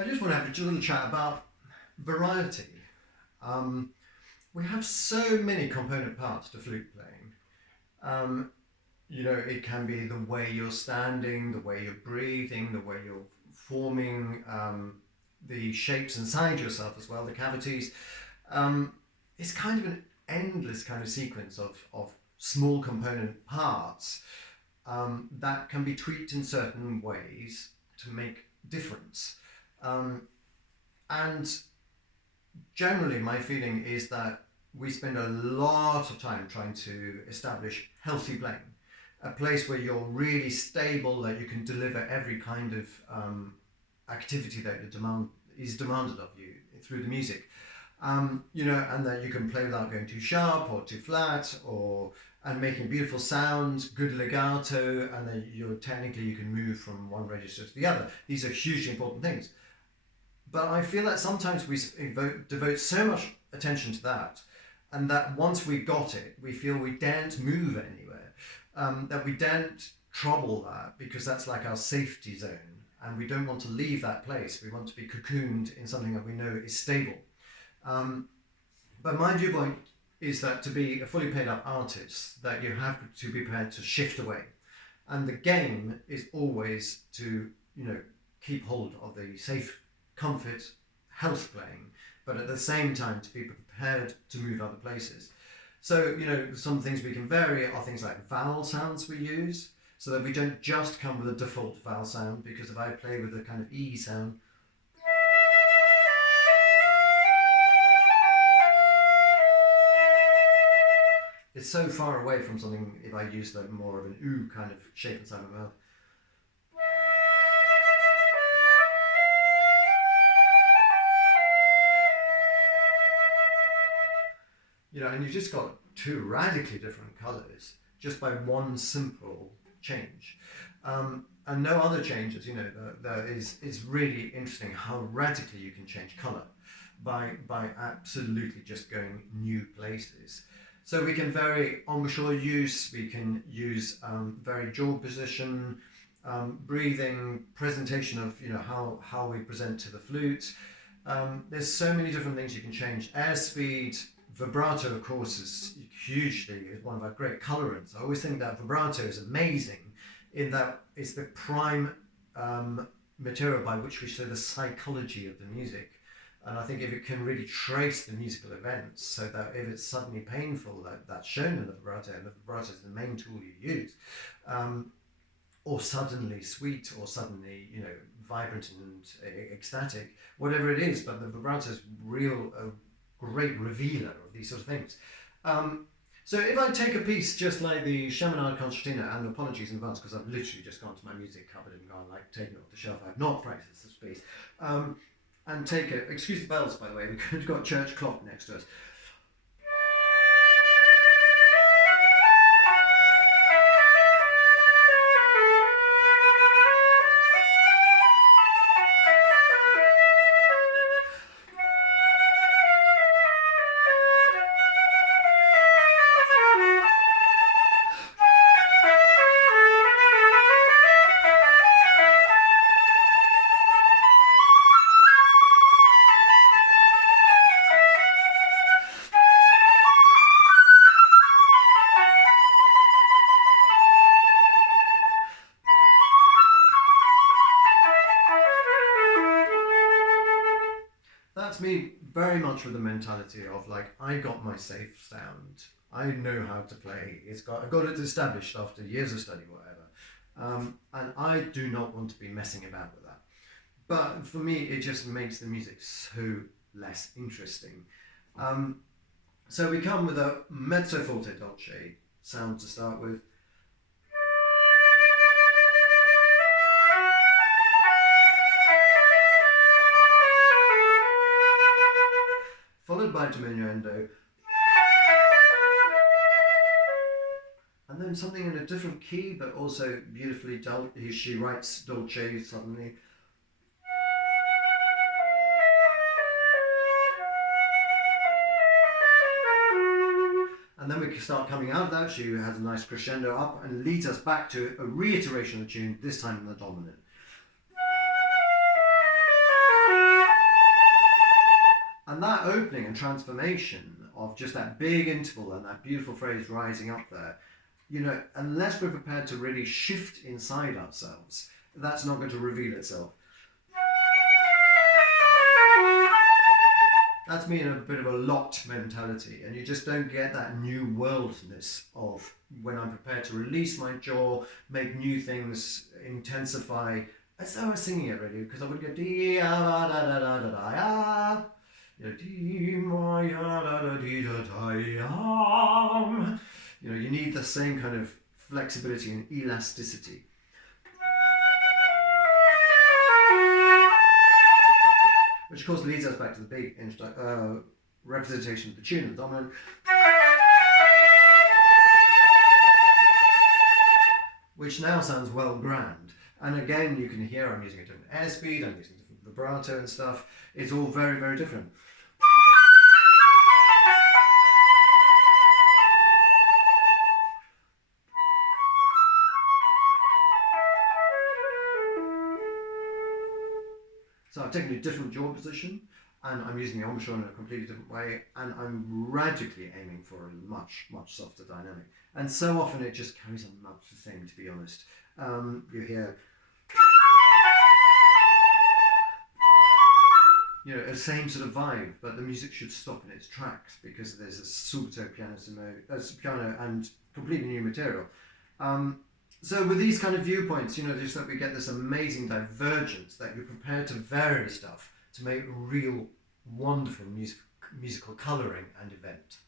I just want to have a little chat about variety. Um, we have so many component parts to flute playing. Um, it can be the way you're standing, the way you're breathing, the way you're forming the shapes inside yourself as well, the cavities. Um, it's kind of an endless kind of sequence of small component parts that can be tweaked in certain ways to make difference. Um, and generally, my feeling is that we spend a lot of time trying to establish healthy playing, a place where you're really stable, that you can deliver every kind of activity that is demanded of you through the music. And that you can play without going too sharp or too flat, and making beautiful sounds, good legato, and then you can move from one register to the other. These are hugely important things. But I feel that sometimes we devote so much attention to that, and that once we got it, we feel we daren't move anywhere, that we daren't trouble that, because that's like our safety zone, and we don't want to leave that place. We want to be cocooned in something that we know is stable. But my viewpoint is that to be a fully paid up artist, that you have to be prepared to shift away. And the game is always to, keep hold of the safe comfort, health playing, but at the same time to be prepared to move other places. So, some things we can vary are things like vowel sounds we use, so that we don't just come with a default vowel sound, because if I play with a kind of E sound, it's so far away from something if I use more of an ooh kind of shape inside my mouth. And you've just got two radically different colours just by one simple change. And no other changes, it's really interesting how radically you can change colour by absolutely just going new places. So we can vary embouchure use, we can use vary jaw position, breathing, presentation of how we present to the flute. There's so many different things you can change. Airspeed, vibrato, of course, is one of our great colorants. I always think that vibrato is amazing in that it's the prime material by which we show the psychology of the music. And I think if it can really trace the musical events, so that if it's suddenly painful, that's shown in the vibrato, and the vibrato is the main tool you use, or suddenly sweet, or suddenly vibrant and ecstatic, whatever it is. But the vibrato is a great revealer of these sort of things. So if I take a piece just like the Chaminade Concertina, and apologies in advance because I've literally just gone to my music cupboard and gone taking it off the shelf. I've not practiced this piece. And take it. Excuse the bells, by the way. We've got a church clock next to us. That's me very much with the mentality of I got my safe sound. I know how to play. I've got it established after years of study, whatever. And I do not want to be messing about with that. But for me, it just makes the music so less interesting. So we come with a mezzo forte dolce sound to start with. Followed by diminuendo, and then something in a different key, but also beautifully she writes dolce suddenly. And then we start coming out of that. She has a nice crescendo up and leads us back to a reiteration of the tune, this time in the dominant. And that opening and transformation of just that big interval and that beautiful phrase rising up there, unless we're prepared to really shift inside ourselves, that's not going to reveal itself. That's me in a bit of a locked mentality, and you just don't get that new worldness of when I'm prepared to release my jaw, make new things, intensify, as though I was singing it really, because I would go dee da da da da da da, dee ma ya da da dee da da ya. You need the same kind of flexibility and elasticity. Which of course leads us back to the big representation of the tune, the dominant, which now sounds well grand. And again, you can hear I'm using a different airspeed, I'm using different vibrato and stuff. It's all very, very different. So I've taken a different jaw position, and I'm using the embouchure in a completely different way, and I'm radically aiming for a much, much softer dynamic. And so often it just carries on much the same, to be honest. You hear, a same sort of vibe, but the music should stop in its tracks because there's a subito piano and completely new material. So with these kind of viewpoints, just that we get this amazing divergence, that you're prepared to vary stuff to make real wonderful musical colouring and event.